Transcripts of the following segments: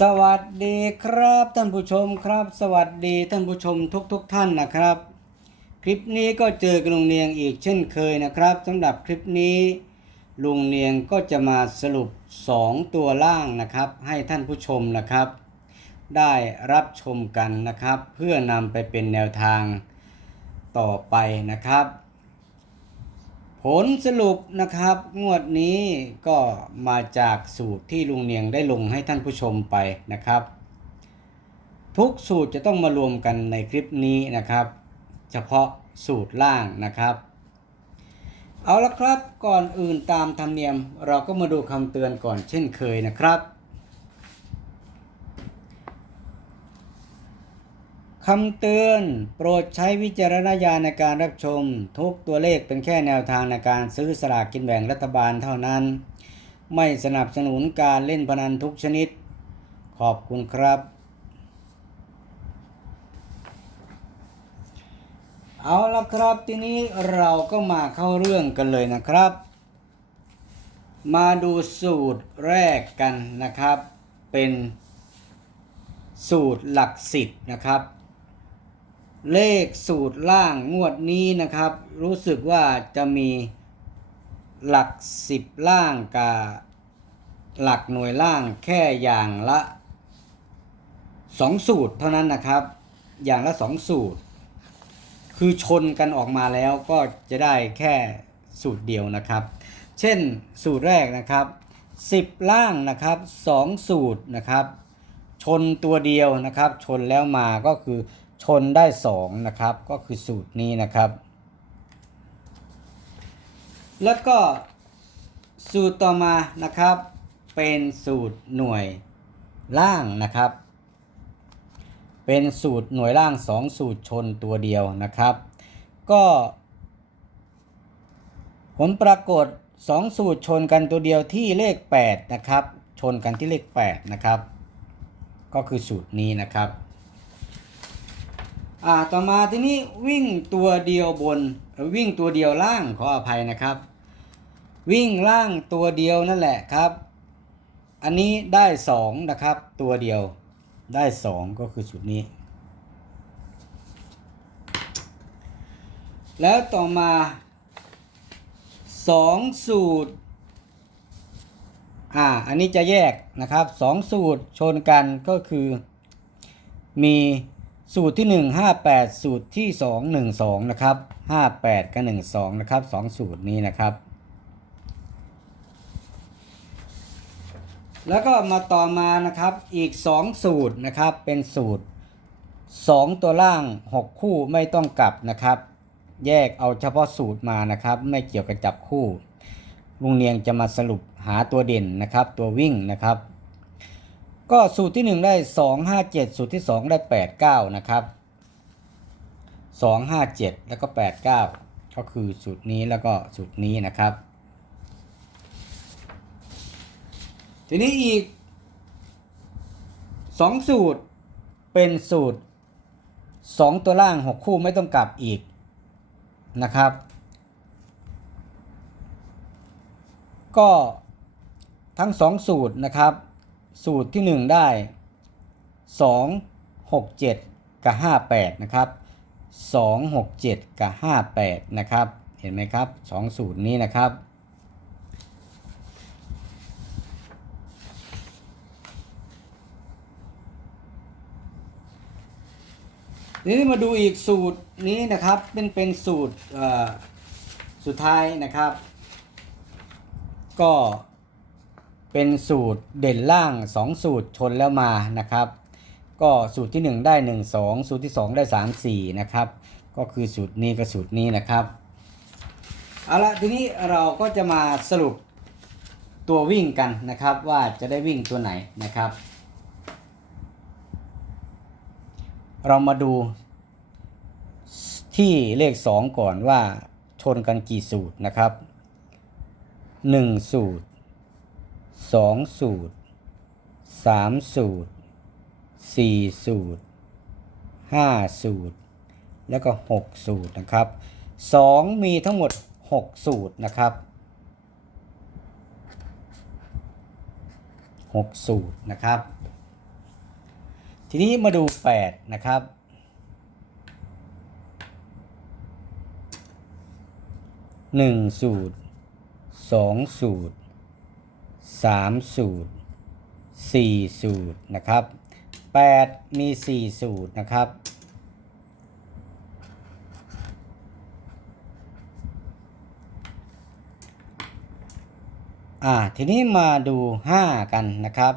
สวัสดีครับท่านผู้ชมครับ สวัสดีท่านผู้ชมทุกๆทท่านนะครับ คลิปนี้ก็เจอกับลุงเนียงอีกเช่นเคยนะครับสำหรับคลิปนี้ลุงเนียงก็จะมาสรุป 2 ตัวล่างนะครับ ให้ท่านผู้ชมนะครับ ได้รับชมกันนะครับ เพื่อนำไปเป็นแนวทางต่อไปนะครับ ผลสรุปนะครับงวดนี้ก็มาจากสูตรที่ลุงเนียงได้ลงให้ท่านผู้ชมไปนะครับ ทุกสูตรจะต้องมารวมกันในคลิปนี้นะครับ เฉพาะสูตรล่างนะครับ เอาละครับก่อนอื่นตามธรรมเนียมเราก็มาดูคำเตือนก่อนเช่นเคยนะครับ คำเตือน โปรดใช้วิจารณญาณในการรับชม ทุกตัวเลขเป็นแค่แนวทางในการซื้อสลากกินแบ่งรัฐบาลเท่านั้น ไม่สนับสนุนการเล่นพนันทุกชนิด ขอบคุณครับ เอาละครับทีนี้เราก็มาเข้าเรื่องกันเลยนะครับ มาดูสูตรแรกกันนะครับ เป็นสูตรหลักสิบนะครับ เลขสูตรล่างงวดนี้นะครับ รู้สึกว่าจะมีหลักสิบล่างกับหลักหน่วยล่างแค่อย่างละสองสูตรเท่านั้นนะครับ อย่างละสองสูตร คือชนกันออกมาแล้วก็จะได้แค่สูตรเดียวนะครับ เช่นสูตรแรกนะครับ10ล่างนะครับ2สูตรนะครับ ชนตัวเดียวนะครับ ชนแล้วมาก็คือ ชนได้ 2 นะครับ ก็คือสูตรนี้นะครับ แล้วก็สูตรต่อมานะครับ เป็นสูตรหน่วยล่างนะครับ เป็นสูตรหน่วยล่าง 2 สูตรชนตัวเดียวนะครับ ก็ผลปรากฏ 2 สูตรชนกันตัวเดียวที่เลข 8 นะครับ ชนกันที่เลข 8 นะครับ ก็คือสูตรนี้นะครับ อ่าต่อมาทีนี้วิ่งตัวเดียวบนวิ่งตัวเดียวล่างขออภัยนะครับ วิ่งล่างตัวเดียวนั่นแหละครับ อันนี้ได้2นะครับตัวเดียวได้ 2 ก็คือสูตรนี้ แล้วต่อมา 2 สูตรอ่าอันนี้จะแยกนะครับ 2 สูตรชนกันก็คือมี สูตรที่ 1 58 สูตรที่ 2 1 2 นะครับ 58 กับ 1 2 นะครับ 2 สูตรนี้นะครับ แล้วก็มาต่อมานะครับอีก 2 สูตรนะครับ เป็นสูตร 2 ตัวล่าง 6 คู่ไม่ต้องกลับนะครับ แยกเอาเฉพาะสูตรมานะครับ ไม่เกี่ยวกับจับคู่ลุงเนียงจะมาสรุปหาตัวเด่นนะครับ ตัววิ่งนะครับ ก็สูตรที่ 1 ได้ 2 5 7 สูตรที่ 2 ได้ 8 9 นะครับ 2 5 7 แล้วก็ 8 9 ก็คือสูตรนี้แล้วก็สูตรนี้นะครับ ทีนี้อีก 2 สูตรเป็นสูตร 2 ตัวล่าง 6 คู่ไม่ต้องกลับอีกนะครับ ก็ทั้ง 2 สูตรนะครับ สูตรที่ 1 ได้ 2 6 7 กับ 58 นะครับ 2 6 7 กับ 58 นะครับ เห็นไหมครับ 2 สูตรนี้นะครับทีนี้มาดูอีกสูตรนี้นะครับ เป็นเป็นสูตรสุดท้ายนะครับ ก็ เป็นสูตรเด่นล่าง 2 สูตรชนแล้วมานะครับ ก็สูตรที่ 1 ได้ 1 2 สูตรที่ 2 ได้ 3 4 นะครับ ก็คือสูตรนี้กับสูตรนี้นะครับเอาละทีนี้เราก็จะมาสรุปตัววิ่งกันนะครับ ว่าจะได้วิ่งตัวไหนนะครับ เรามาดูที่เลข 2 ก่อนว่าชนกันกี่สูตรนะครับ 1 สูตร 2สูตร3สูตร4สูตร5สูตร แล้วก็6สูตรนะครับ2มีทั้งหมด6สูตรนะครับ6สูตรนะครับ ทีนี้มาดู8นะครับหนึ่งสูตรสองสูตร สามสูตรสี่สูตรนะครับแปดมีสี่สูตรนะครับ อ่า ทีนี้มาดูห้ากันนะครับ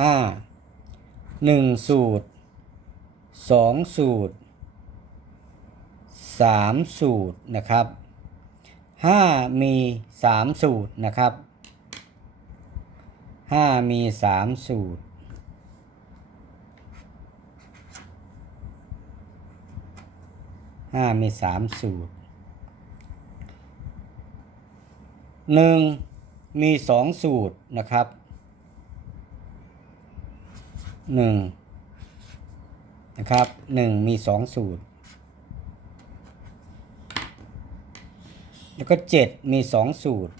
ห้าหนึ่งสูตรสองสูตรสามสูตรนะครับห้ามีสามสูตรนะครับ ห้ามีสามสูตร ห้ามีสามสูตร หนึ่งมีสองสูตรนะครับ หนึ่งนะครับหนึ่งมีสองสูตร แล้วก็เจ็ดมีสองสูตร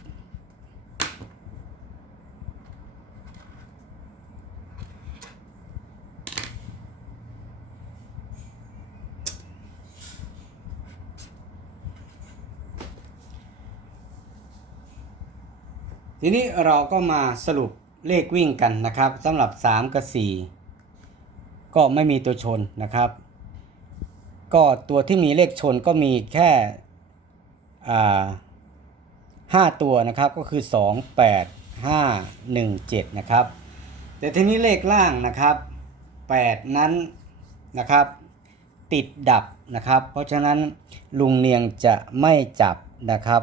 ทีนี้เราก็มาสรุปเลขวิ่งกันนะครับสำหรับ 3 กับ 4 ก็ไม่มีตัวชนนะครับ ก็ตัวที่มีเลขชนก็มีแค่ห้าตัวนะครับก็คือ 2 8 5 1 7 นะครับ แต่ทีนี้เลขล่างนะครับ 8 นั้นนะครับ ติดดับนะครับ เพราะฉะนั้นลุงเนียงจะไม่จับนะครับ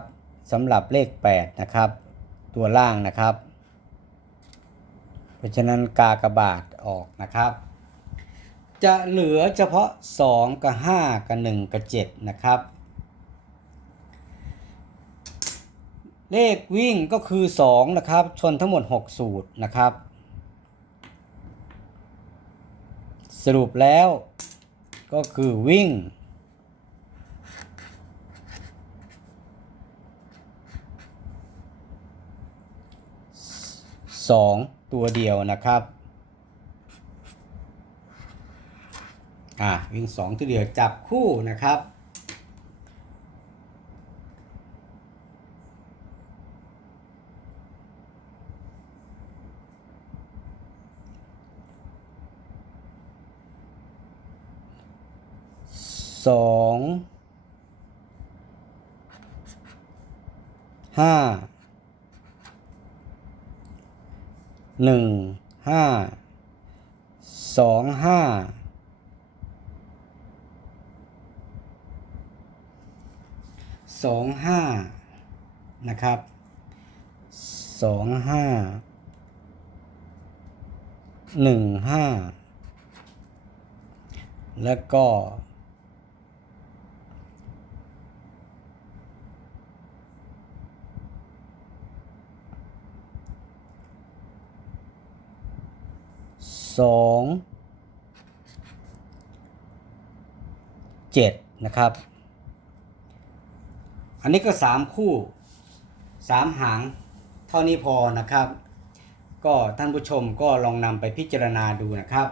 สำหรับเลข 8 นะครับ ตัวล่างนะครับ เพราะฉะนั้นกากบาทออกนะครับ จะเหลือเฉพาะ 2 กับ 5 กับ 1 กับ 7 นะครับ เลขวิ่งก็คือ 2 นะครับ ชนทั้งหมด 6 สูตรนะครับ สรุปแล้วก็คือวิ่ง สองตัวเดียวนะครับอ่าวิ่งสองตัวเดียวจับคู่นะครับสองห้า หนึ่งห้าสองห้าสองห้านะครับสองห้าหนึ่งห้าแล้วก็ สองเจ็ดนะครับ อันนี้ก็สามคู่สามหางเท่านี้พอนะครับ ก็ท่านผู้ชมก็ลองนำไปพิจารณาดูนะครับ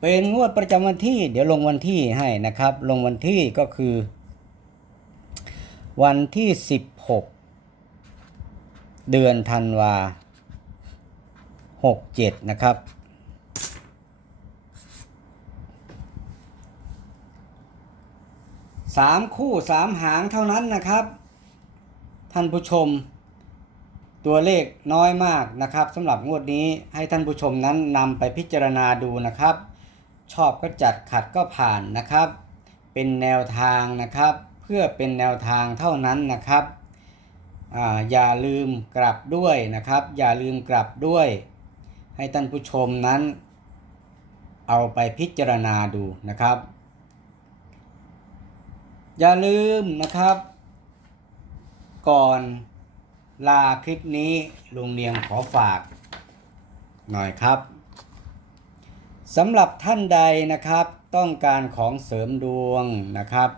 เป็นงวดประจำวันที่ เดี๋ยวลงวันที่ให้นะครับ ลงวันที่ก็คือ วันที่ 16 เดือนธันวา67 นะครับ สามคู่สามหางเท่านั้นนะครับ ท่านผู้ชม ตัวเลขน้อยมากนะครับสำหรับงวดนี้ให้ท่านผู้ชมนั้นนำไปพิจารณาดูนะครับ ชอบก็จัดขัดก็ผ่านนะครับ เป็นแนวทางนะครับ เพื่อเป็นแนวทางเท่านั้นนะครับออย่าลืมกลับด้วยนะครับ อย่าลืมกลับด้วย ให้ท่านผู้ชมนั้น เอาไปพิจารณาดูนะครับ อย่าลืมนะครับ ก่อนลาคลิปนี้ลุงเนียงขอฝาก หน่อยครับสำหรับท่านใดนะครับ ต้องการของเสริมดวงนะครับ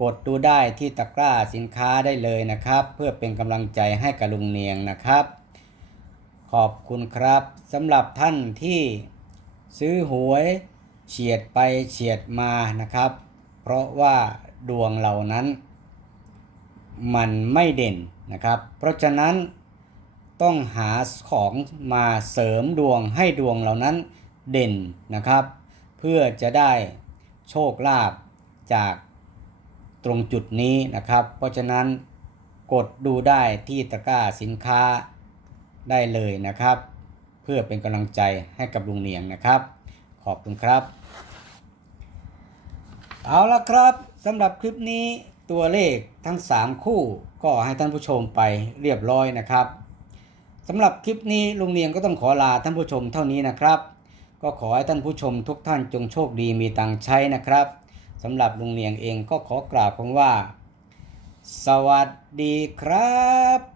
กดดูได้ที่ตะกร้าสินค้าได้เลยนะครับ เพื่อเป็นกำลังใจให้กับลุงเนียงนะครับ ขอบคุณครับสำหรับท่านที่ซื้อหวยเฉียดไปเฉียดมานะครับ เพราะว่า ดวงเหล่านั้น มันไม่เด่นนะครับ เพราะฉะนั้นต้องหาของมาเสริมดวงให้ดวงเหล่านั้นเด่นนะครับ เพื่อจะได้โชคลาภจากตรงจุดนี้นะครับ เพราะฉะนั้นกดดูได้ที่ตะกร้าสินค้าได้เลยนะครับ เพื่อเป็นกำลังใจให้กับลุงเนียงนะครับ ขอบคุณครับ เอาละครับ สำหรับคลิปนี้ตัวเลขทั้ง 3 คู่ก็ให้ท่านผู้ชมไปเรียบร้อยนะครับสำหรับคลิปนี้ลุงเนียงก็ต้องขอลาท่านผู้ชมเท่านี้นะครับ ก็ขอให้ท่านผู้ชมทุกท่านจงโชคดีมีตังใช้นะครับสำหรับลุงเนียงเองก็ขอกราบคำว่า สวัสดีครับ